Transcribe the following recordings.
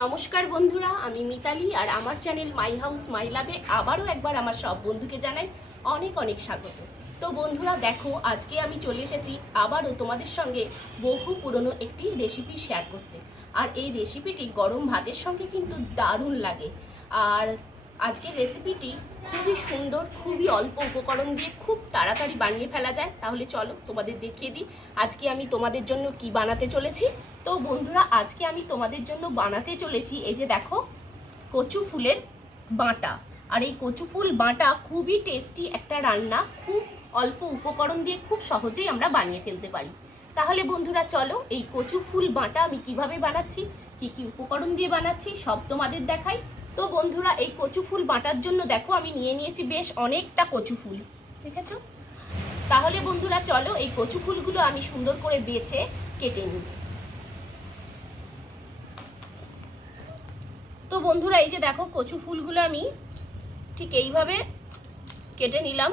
নমস্কার বন্ধুরা, আমি মিতালি আর আমার চ্যানেল মাই হাউস মাই লাভে আবারও একবার আমার সব বন্ধুকে জানাই অনেক অনেক স্বাগত। তো বন্ধুরা দেখো, আজকে আমি চলে এসেছি আবারও তোমাদের সঙ্গে বহু পুরনো একটি রেসিপি শেয়ার করতে। আর এই রেসিপিটি গরম ভাতের সঙ্গে কিন্তু দারুণ লাগে। আর আজকের রেসিপিটি খুবই সুন্দর, খুবই অল্প উপকরণ দিয়ে খুব তাড়াতাড়ি বানিয়ে ফেলা যায়। তাহলে চলো তোমাদের দেখিয়ে দিই আজকে আমি তোমাদের জন্য কি বানাতে চলেছি। তো বন্ধুরা, আজকে আমি তোমাদের জন্য বানাতে চলেছি এই যে দেখো, কচু ফুলের বাটা। আর এই কচু ফুল বাটা খুবই টেস্টি একটা রান্না, খুব অল্প উপকরণ দিয়ে খুব সহজেই আমরা বানিয়ে ফেলতে পারি। তাহলে বন্ধুরা চলো, এই কচু ফুল বাটা আমি কিভাবে বানাচ্ছি, কি কি উপকরণ দিয়ে বানাচ্ছি সব তোমাদের দেখাই। তো বন্ধুরা, এই কচু ফুল বাটার জন্য দেখো আমি নিয়ে নিয়েছি বেশ অনেকটা কচু ফুল, দেখেছো? তাহলে বন্ধুরা চলো, এই কচু ফুলগুলো আমি সুন্দর করে বেছে কেটে নিই। তো বন্ধুরা এই যে দেখো, কচু ফুলগুলো আমি ঠিক এইভাবে কেটে নিলাম।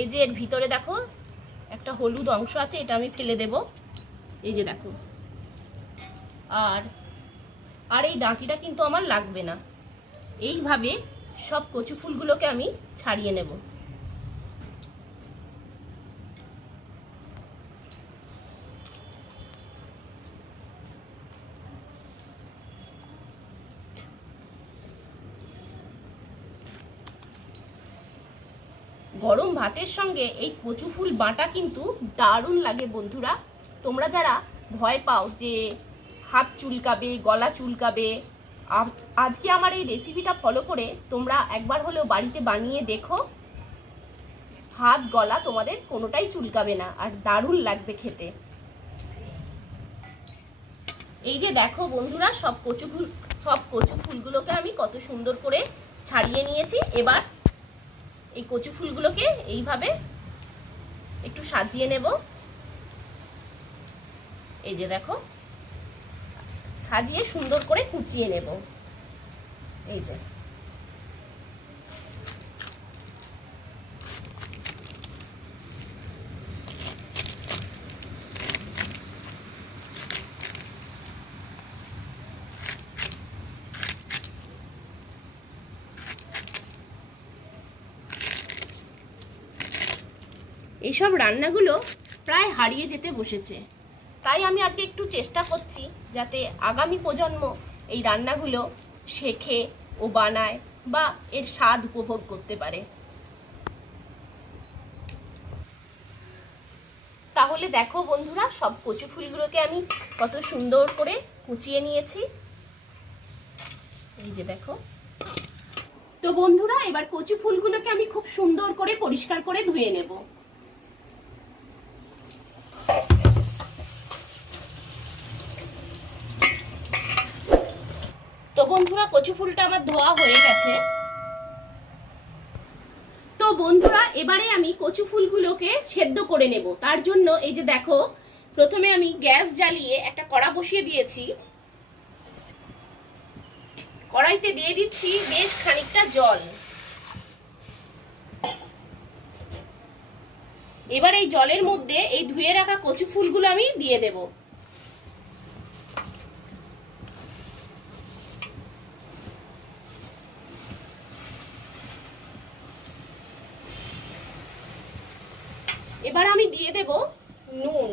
এই যে এর ভিতরে দেখো একটা হলুদ অংশ আছে, এটা আমি ফেলে দেব। এই যে দেখো, আর আর এই ডাঁটিটা কিন্তু আমার লাগবে না। এইভাবে সব কচু ফুলগুলোকে আমি ছাড়িয়ে নেব। গরম ভাতের সঙ্গে এই কচু ফুল বাটা কিন্তু দারুণ লাগে বন্ধুরা। তোমরা যারা ভয় পাও যে হাত চুলকাবে, গলা চুলকাবে, আজকে আমার এই রেসিপিটা ফলো করে তোমরা একবার হলেও বাড়িতে বানিয়ে দেখো। হাত গলা তোমাদের কোনোটাই চুলকাবে না, আর দারুণ লাগবে খেতে। এই যে দেখো বন্ধুরা, সব কচু ফুলগুলোকে আমি কত সুন্দর করে ছাড়িয়ে নিয়েছি। এবার এই কচু ফুলগুলোকে এইভাবে একটু সাজিয়ে নেব। এই যে দেখো, সাজিয়ে সুন্দর করে কুচিয়ে নেব। এই যে এইসব রান্নাগুলো প্রায় হারিয়ে যেতে বসেছে, তাই আমি আজকে একটু চেষ্টা করছি যাতে আগামী প্রজন্ম এই রান্নাগুলো শেখে ও বানায় বা এর স্বাদ উপভোগ করতে পারে। তাহলে দেখো বন্ধুরা, সব কচু ফুলগুলোকে আমি কত সুন্দর করে কুচিয়ে নিয়েছি। এই যে দেখো। তো বন্ধুরা, এবার কচু ফুলগুলোকে আমি খুব সুন্দর করে পরিষ্কার করে ধুয়ে নেব। তো বন্ধুরা, কচু ফুলটা আমার ধোয়া হয়ে গেছে। তো বন্ধুরা, এবারে আমি কচু ফুলগুলোকে সেদ্ধ করে নেব। তার জন্য এই যে দেখো, প্রথমে আমি গ্যাস জ্বালিয়ে একটা কড়া বসিয়ে দিয়েছি। কড়াইতে দিয়ে দিচ্ছি বেশ খানিকটা জল। এবার এই জলের মধ্যে এই ধুয়ে রাখা কচু ফুলগুলো আমি দিয়ে দেব। এবার আমি দিয়ে দেব নুন।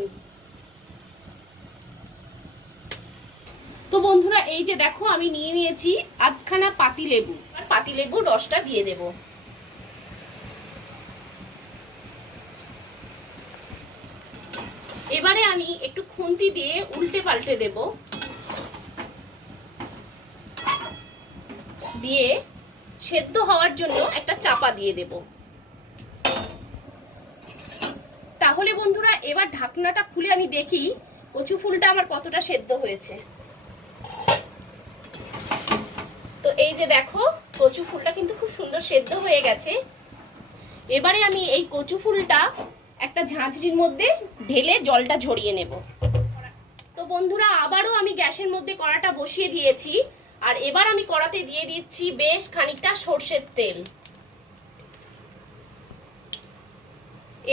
তো বন্ধুরা, এই যে দেখো আমি নিয়ে নিয়েছি আধখানা পাতিলেবু, আর পাতিলেবুর রসটা দিয়ে দেব। এবারে আমি একটু খুন্তি দিয়ে উল্টে পাল্টে দেব, দিয়ে সেদ্ধ হওয়ার জন্য একটা চাপা দিয়ে দেব। তাহলে বন্ধুরা, এবার ঢাকনাটা খুলে আমি দেখি কচু ফুলটা আমার কতটা সেদ্ধ হয়েছে। তো এই যে দেখো, কচু ফুলটা কিন্তু খুব সুন্দর সেদ্ধ হয়ে গেছে। এবারে আমি এই কচু ফুলটা একটা ঝাঁঝরির মধ্যে ঢেলে জলটা ঝরিয়ে নেব। তো বন্ধুরা, আবারও আমি গ্যাসের মধ্যে কড়াটা বসিয়ে দিয়েছি, আর এবার আমি কড়াতে দিয়ে দিচ্ছি বেশ খানিকটা সর্ষের তেল।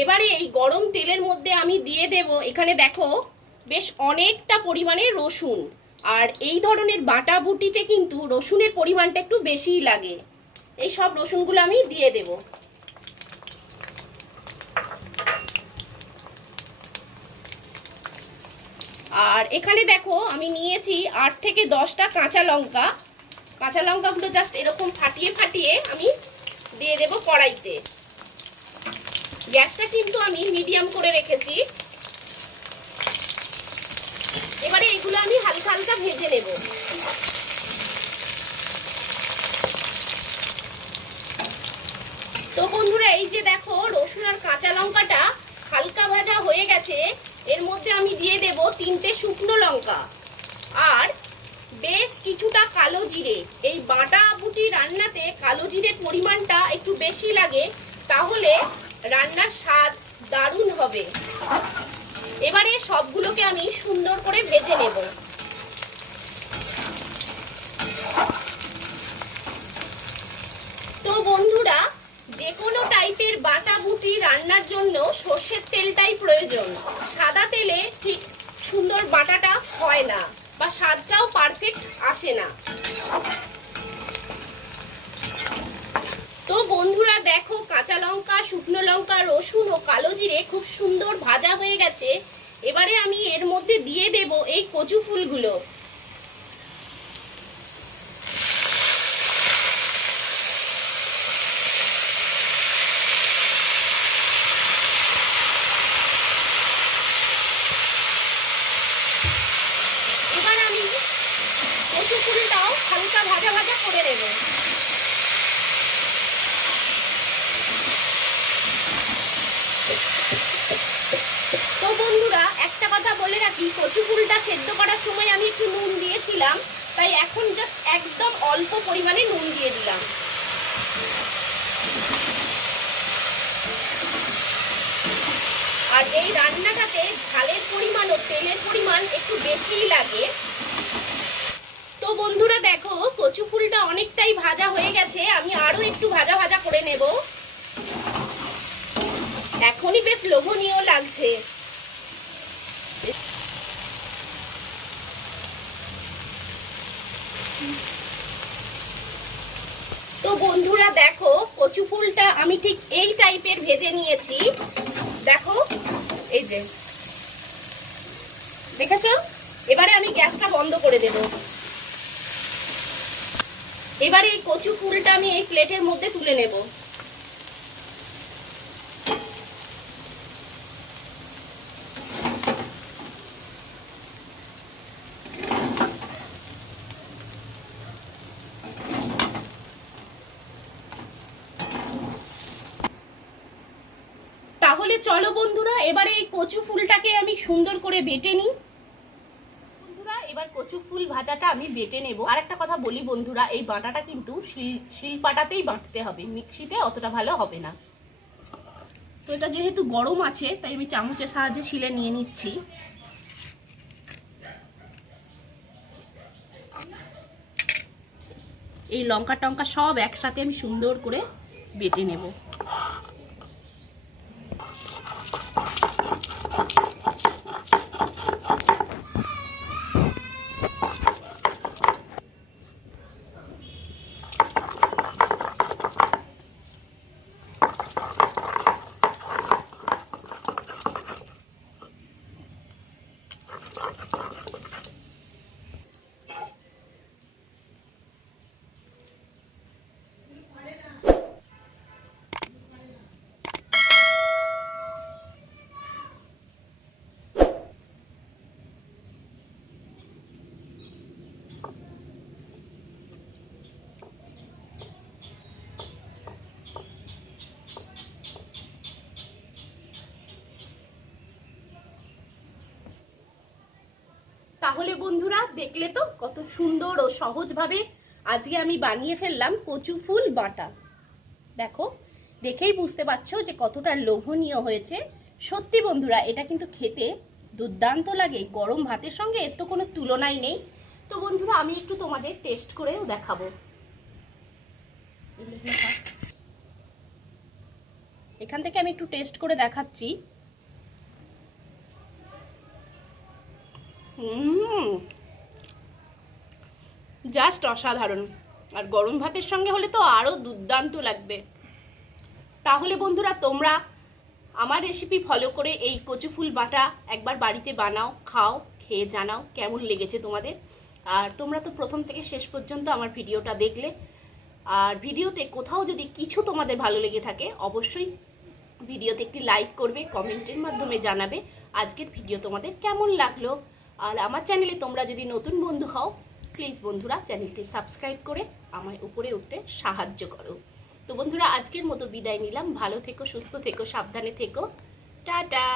এবারে এই গরম তেলের মধ্যে আমি দিয়ে দেব, এখানে দেখো বেশ অনেকটা পরিমাণে রসুন। আর এই ধরনের বাটা বুটিতে কিন্তু রসুনের পরিমাণটা একটু বেশিই লাগে। এই সব রসুনগুলো আমি দিয়ে দেব। আর এখানে দেখো আমি নিয়েছি 8 থেকে 10টা কাঁচা লঙ্কা। কাঁচা লঙ্কাগুলো জাস্ট এরকম ফাটিয়ে ফাটিয়ে আমি দিয়ে দেব কড়াইতে। গ্যাসটা কিন্তু আমি মিডিয়াম করে রেখেছি। এবারে এগুলো আমি হালকা হালকা ভেজে নেব। তো বন্ধুরা এই যে দেখো রসুন আর কাঁচা লঙ্কাটা হালকা ভাজা হয়ে গেছে। এর মধ্যে আমি দিয়ে দেব 3টে শুকনো লঙ্কা আর বেশ কিছুটা কালো জিরে। এই বাটা বুটি রান্নাতে কালো জিরের পরিমাণটা একটু বেশি লাগে, তাহলে রান্নার স্বাদ দারুণ হবে। এবারে সবগুলোকে আমি সুন্দর করে ভেজে নেব। তো বন্ধুরা যে কোনো টাইপের বাটা বুটি রান্নার জন্য সর্ষের তেলটাই প্রয়োজন। সাদা তেলে ঠিক সুন্দর বাটাটা হয় না বা স্বাদটাও পারফেক্ট আসে না। তো বন্ধুরা দেখো কাঁচা লঙ্কা, শুকনো লঙ্কা, রসুন ও কালো জিরে খুব সুন্দর ভাজা হয়ে গেছে। এবারে আমি এর মধ্যে দিয়ে দেব এই কচু ফুলগুলো। এবার আমি কচু ফুলটাও হালকা ভাজা ভাজা করে নেব। তো বন্ধুরা একটা কথা বলে রাখি, কচু ফুলটা সেদ্ধ করার সময় আমি একটু নুন দিয়েছিলাম, তাই এখন জাস্ট একদম অল্প পরিমাণে নুন দিয়ে দিলাম। আর এই রান্নাটাতে ঝালের পরিমাণ ও তেলের পরিমাণ একটু বেশিই লাগে। তো বন্ধুরা দেখো কচু ফুলটা অনেকটাই ভাজা হয়ে গেছে, আমি আরো একটু ভাজা ভাজা করে নেব। এখনই বেশ লোভনীয় লাগছে। তো বন্ধুরা দেখো কচু ফুলটা আমি ঠিক এই টাইপের ভেজে নিয়েছি। দেখো এই যে দেখেছো। এবারে আমি গ্যাসটা বন্ধ করে দেব। এবারে এই কচু ফুলটা আমি এই প্লেটের মধ্যে তুলে নেব। তাহলে চলো বন্ধুরা এবারে এই কচু ফুলটাকে আমি সুন্দর করে বেটে নিই। বন্ধুরা এবার কচু ফুল ভাজাটা আমি বেটে নেব। আর একটা কথা বলি বন্ধুরা, এই বাটাটা কিন্তু শিলপাটাতেই বাটতে হবে, মিক্সিতে অতটা ভালো হবে না। তো এটা যেহেতু গরম আছে তাই আমি চামচের সাহায্যে শিলে নিয়ে নিচ্ছি। এই লঙ্কা টঙ্কা সব একসাথে আমি সুন্দর করে বেটে নেব। তাহলে বন্ধুরা দেখলে তো কত সুন্দর ও সহজভাবে আজকে আমি বানিয়ে ফেললাম কচু ফুল বাটা। দেখো দেখেই বুঝতে পারছো যে কতটা লোভনীয় হয়েছে। সত্যি বন্ধুরা এটা কিন্তু খেতে দুর্দান্ত লাগে, গরম ভাতের সঙ্গে এর তো কোনো তুলনাই নেই। তো বন্ধুরা আমি একটু তোমাদের টেস্ট করেও দেখাবো। এখান থেকে আমি একটু টেস্ট করে দেখাচ্ছি। জাস্ট অসাধারণ। আর গরম ভাতের সঙ্গে হলে তো আরও দুর্দান্ত লাগবে। তাহলে বন্ধুরা তোমরা আমার রেসিপি ফলো করে এই কচু ফুল বাটা একবার বাড়িতে বানাও, খাও, খেয়ে জানাও কেমন লেগেছে তোমাদের। আর তোমরা তো প্রথম থেকে শেষ পর্যন্ত আমার ভিডিওটা দেখলে। আর ভিডিওতে কোথাও যদি কিছু তোমাদের ভালো লেগে থাকে অবশ্যই ভিডিওতে একটি লাইক করবে, কমেন্টের মাধ্যমে জানাবে আজকের ভিডিও তোমাদের কেমন লাগলো। আর আমার চ্যানেলে তোমরা যদি নতুন বন্ধু হও প্লিজ বন্ধুরা চ্যানেলটি সাবস্ক্রাইব করে আমায় উপরে উঠতে সাহায্য করো। তো বন্ধুরা আজকের মতো বিদায় নিলাম। ভালো থেকো, সুস্থ থেকো, সাবধানে থেকো। টাটা।